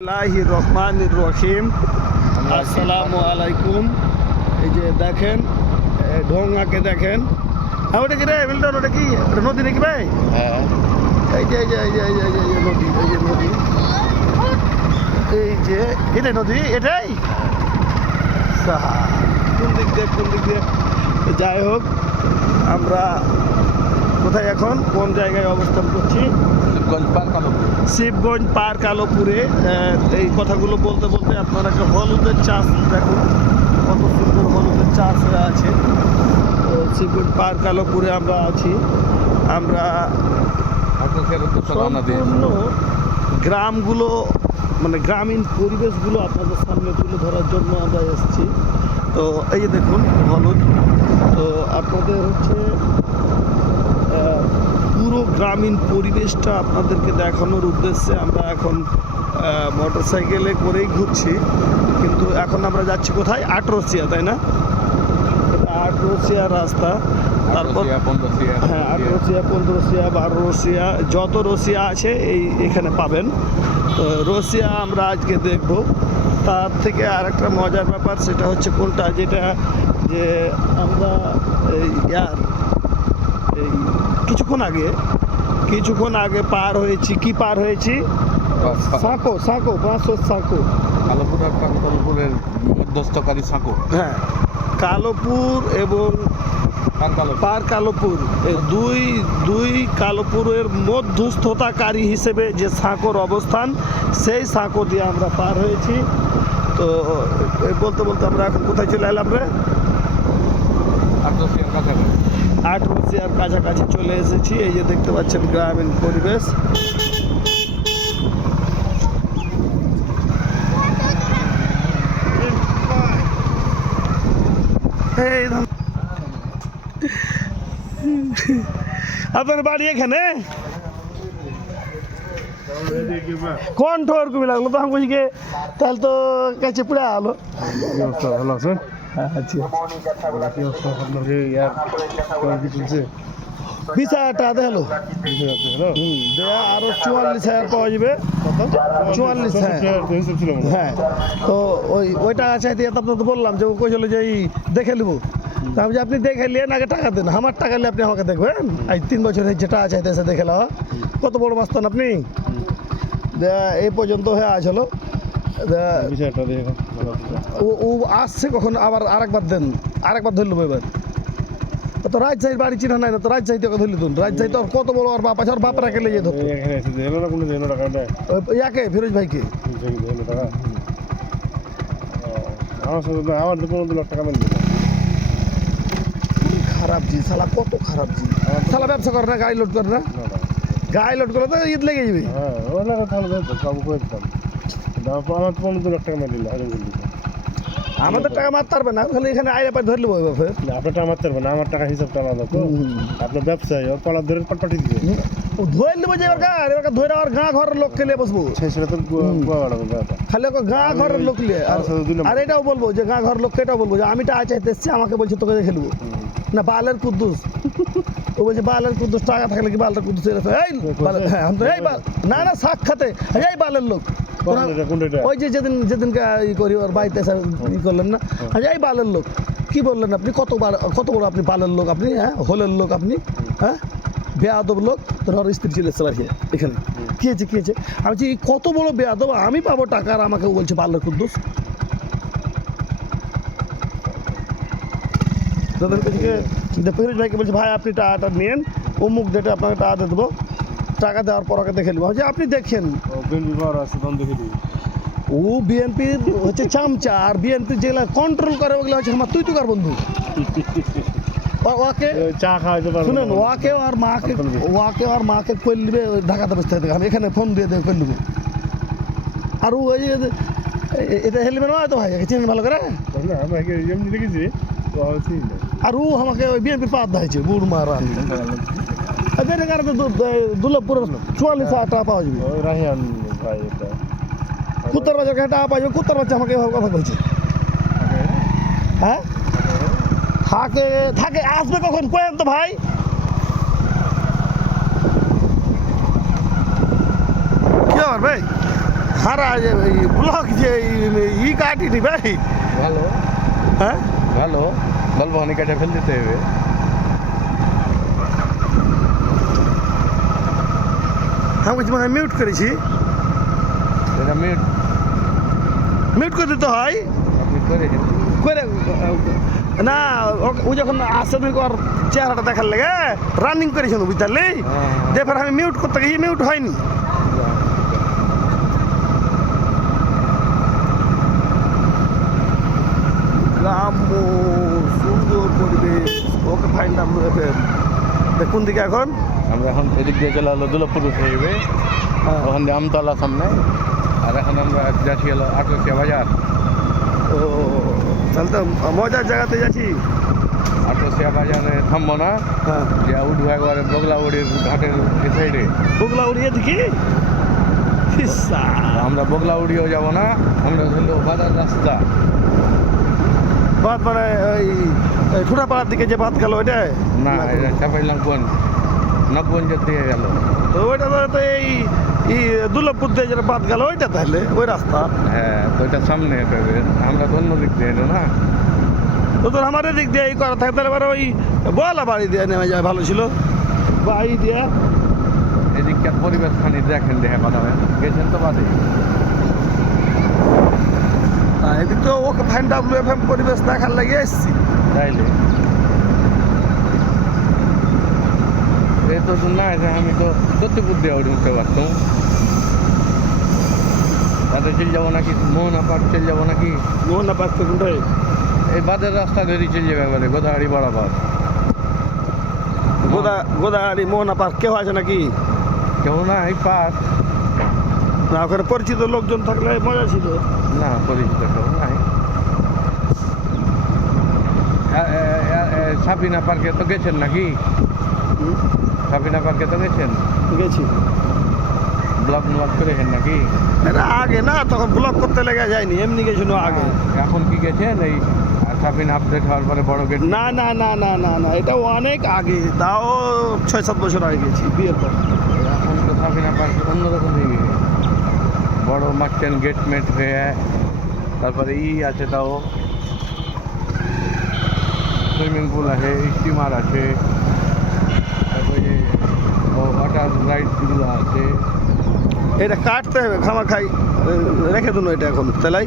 বিসমিল্লাহি রহমান রহিম। আসসালামু আলাইকুম। এই যে দেখেন ঢোঙাকে দেখেন। হ্যাঁ ওটা কি রে মিল্টন ওটা কি? ওটা নদী নাকি ভাই? হ্যাঁ। এই যে এই যে এই যে এই যে এই যে, নদী এই যে নদী। এই যে এটাই নদী এটাই? কোন দিক দিয়ে কোন দিক দিয়ে? যাই হোক আমরা কোথায় এখন? কোন জায়গায় অবস্থান করছি? শিবগঞ্জ পার কালপুর শিবগঞ্জ পার্ক আলোপুরে এই কথাগুলো বলতে বলতে আপনারা একটা হলুদের চাষ দেখুন কত সুন্দর হলুদের চাষ আছে। তো শিবগঞ্জ পার্ক আলোপুরে আমরা আছি। আমরা গ্রামগুলো মানে গ্রামীণ পরিবেশগুলো আপনাদের সামনে তুলে ধরার জন্য আমরা এসেছি। তো এই যে দেখুন হলুদ তো আপনাদের হচ্ছে গ্রামীণ পরিবেশটা আপনাদেরকে দেখানোর উদ্দেশ্যে আমরা এখন মোটর সাইকেলে করেই ঘুরছি। কিন্তু এখন আমরা যাচ্ছি কোথায়? আটরসিয়া তাই না? এটা আটরসিয়া রাস্তা। তারপর হ্যাঁ আট পনেরোসিয়া। রসিয়া বারো রসিয়া যত রসিয়া আছে এই এখানে পাবেন। তো রসিয়া আমরা আজকে দেখব। তার থেকে আর একটা মজার ব্যাপার সেটা হচ্ছে কোনটা? যেটা যে আমরা এই ইয়ার এই কিছুক্ষণ আগে কিছুক্ষণ আগে পার হয়েছি। কি পার হয়েছি? সাঁকো সাঁকো পাঁচশো সাঁকো। কালপুর আর মধ্যস্থকারী সাঁকো। হ্যাঁ। কালোপুর এবং পার কালোপুর। দুই দুই কালোপুরের মধ্যস্থতাকারী হিসেবে যে সাঁকোর অবস্থান সেই সাঁকো দিয়ে আমরা পার হয়েছি। তো বলতে বলতে আমরা এখন কোথায় চলে এলাম রে? কাছাকাছি আট রসিয়ার কাছাকাছি চলে এসেছি। এই যে দেখতে পাচ্ছেন গ্রামীণ পরিবেশ। আপনার বাড়ি এখানে? কোন ঠোর কমে লাগল? তো আমি তাহলে তো কাছে পুরা আলো। ভালো আছেন? বিশ হাজার টাকা দেখাল হ্যালো হুম দেয়া আরও চুয়াল্লিশ হাজার পাওয়া যাবে। চুয়াল্লিশ হ্যাঁ। তো ওই ওই টাকা চাইতে আপনাকে বললাম যে ও কইছিল যে এই দেখে নেব। আমি যে আপনি দেখে নিলেন আগে টাকা দেন। আমার টাকা নিয়ে আপনি আমাকে দেখবেন। এই তিন বছর হয়েছে টাকা চাইতেছে দেখে নেওয়া কত বড় মাস্তান আপনি? এই পর্যন্ত হয়ে আসলো দেয়া ও ও আসছে কখন? আবার আরেকবার দেন। আরেকবার ধরল এবার ও তো রাজশাহীর বাড়ি চিনা নাই না তো রাজশাহী তোকে ধরলি তুন তো আর কত বড় আর বাপ আছে আর বাপরা কেলে যে ধরতো ইয়াকে ফিরোজ ভাইকে। টাকা আমার তো আমার তো পনেরো লাখ টাকা মেলে খারাপ জি শালা কত খারাপ জি শালা ব্যবসা করে না গাড়ি লোড করে না। গাড়ি লোড করে তো ঈদ লেগে যাবে। হ্যাঁ আমার আমার তো লাখ টাকা মেলে দিল হজম আমাদের টাকা। মারতে পারবে না খালি এখানে আইলে পাই ধরলে বই বাপে আপনার টাকা মারতে পারবেন না আমার টাকা হিসাবটা আলাদা তো। আপনার ব্যবসায় ও কলার ধরে পাঠিয়ে দিবে। ও ধরে নেব যে এবার গাড়ি এবার ধরে আর গাঁ ঘরের লোক খেলে বসবো। সেটা তো খালি ওকে গাঁ ঘরের লোক নম্বর। আর এটাও বলব যে গাঁ ঘরের লোককে এটাও বলব যে আমি টাকা চাইতে এসছি আমাকে বলছে তোকে দেখে নেব না বালের কুদ্দুস। ও বলছে বালের কুদ্দুস টাকা থাকলে কি বালের কুদ্দুস এরকম এই হ্যাঁ এই বাল না না সাক্ষাতে। এই বালের লোক। ওই যে যেদিন যেদিনকে ই করি ওর বাড়িতে ই করলেন না? আচ্ছা এই বালের লোক। কি বললেন আপনি? কত কত বড় আপনি বালের লোক আপনি হ্যাঁ? হোলের লোক আপনি হ্যাঁ? বেয়াদব লোক। তোর ওর স্ত্রী ছিল এসে বাড়ি এখানে। কি হয়েছে কি হয়েছে? আমি কত বড় বেয়াদব আমি পাবো টাকা আর আমাকে বলছে বালের কুদ্দুস। তাদের কাছে ফিরোজ ভাইকে বলছে ভাই আপনি টাকাটা নিন অমুক ডেটে আপনাকে টাকা দিয়ে দেবো। টাকা দেওয়ার পর ওকে দেখে নেব। যে আপনি দেখেন। ও বিএনপির হচ্ছে চামচা আর বিএনপির যেগুলা কন্ট্রোল করে ওগুলো হচ্ছে আমার তুই তুকার বন্ধু। ও- ওকে চা খাওয়াইতে পারব শুনেন। ওকে আর মাকে করে। ওকে আর মাকে দিবে ওই ঢাকাতে বসতে হবে আমি এখানে ফোন দিয়ে দেবে কইল দেবো। আর ও ওই এটা হেলমেট নয় তো ভাই? চিনেন ভালো করে? না আমি এমনি দেখেছি তো আর ও আমাকে ওই বিএনপির পাত দিয়েছে বুড় মারা। বেড়ে কারণে দুর্লভপুর চুয়াল্লিশ হাজার টাকা পাওয়া যাবে। কুত্তার বাচ্চা টাকা পাওয়া যাবে কুত্তার বাচ্চা আমাকে এভাবে কথা বলছে। হ্যাঁ? থাকে থাকে আসবে কখন? কেন তো ভাই। কি ব্যাপার ভাই? হারা যে ব্লক যে ই কাটিনি ভাই। ভালো। হ্যাঁ? ভালো। খানি কেটে ফেল দিতে হবে। আমি মানে মিউট করেছি। এটা মিউট মিউট করে দিতে হয়? করে না ও- যখন আসে তুমি ওর চেহারাটা দেখার লেগে রানিং করেছিল বুঝতে পারলি? হ্যাঁ। এরপর আমি মিউট করতে গিয়ে মিউট হয়নি গ্রাম্য সুন্দর পরিবেশ নাম দেখুন দিকে এখন। আমরা এখন এদিক দিয়ে চলে হলো দুলপুর হইবে হ্যাঁ। ওখান দিয়ে আমতলা সামনে। আর এখন আমরা যাচ্ছি হলো আটরসিয়া বাজার। ও তাহলে তো মজার জায়গাতে যাচ্ছি। আটরসিয়া বাজারে থামবো না। হ্যাঁ। যে উঠবো একবারে বগলাউড়ির ঘাটের এই সাইডে। বুগলা উড়িয়ে দেখি ইসা, আমরা বগলাউড়িও যাব না। আমরা ধরলো বাজার রাস্তা। বাদ মানে ওই ঠুটাপাড়ার দিকে যে বাদ গেল ওইটাই? না এটা চাপাইলাম কোন নবগঞ্জের দিকে গেল। তো ওইটা তো- তো এই ই দুর্লভপুর দিয়ে যেটা বাদ গেল ওইটা তাহলে ওই রাস্তা। হ্যাঁ তো এটা সামনে আমরা তো অন্য দিক দিয়ে এলো না? তো তোর আমার দিক দিয়ে এই করা থাকে তাহলে ওই বলা বাড়ি দিয়ে নেমে যায় ভালো ছিল। বাড়ি দিয়ে। এদিককার পরিবেশ খানি দেখেন দেখে কথা হয় গেছেন তো বাদে? এদিক তো okay fine W F M পরিবেশ দেখার লাগিয়ে এসছি। তাইলে? এই তো তো না যে আমি তো দত্তপুর দিয়ে উঠতে পারতাম। তাতে চলে যাব নাকি? মোহনা পার্ক চলে যাব নাকি? মোহনা পার্ক থেকে কোনটায়? এই বাদের রাস্তা ধরে চলে যাবে এবারে গোদাগাড়ি বরাবর। গোদা গোদাগাড়ি মোহনা পার্ক কেউ আছে নাকি? কেউ না এই পার্ক না ওখানে পরিচিত লোকজন থাকলে মজা ছিল। না পরিচিত কেউ নাই। সাবিনা পার্কে তো গেছেন নাকি? সাবিনা পার্কে তো গেছেন? গেছি। ব্লগ ব্লগ করেছেন নাকি? আগে না তখন ব্লক করতে লেগে যায়নি এমনি গেছিল আগে। এখন কি গেছেন? এই সাবিন আপডেট হওয়ার পরে বড় গেট না না না না না না এটা অনেক আগে তাও ছয় সাত বছর আগে গেছি বিয়ের পর। এখন তো সাবিনা পার্ক অন্যরকম হয়ে গেছে। বড় মার্চেন্ট গেট মেট হয়ে তারপরে ই আছে তাও। সুইমিং পুল আছে, স্টিমার আছে। তারপরে ওয়াটার রাইডগুলো আছে। এটা কাটতে হবে খামা খাই, রেখে দিন এটা এখন, তাহলে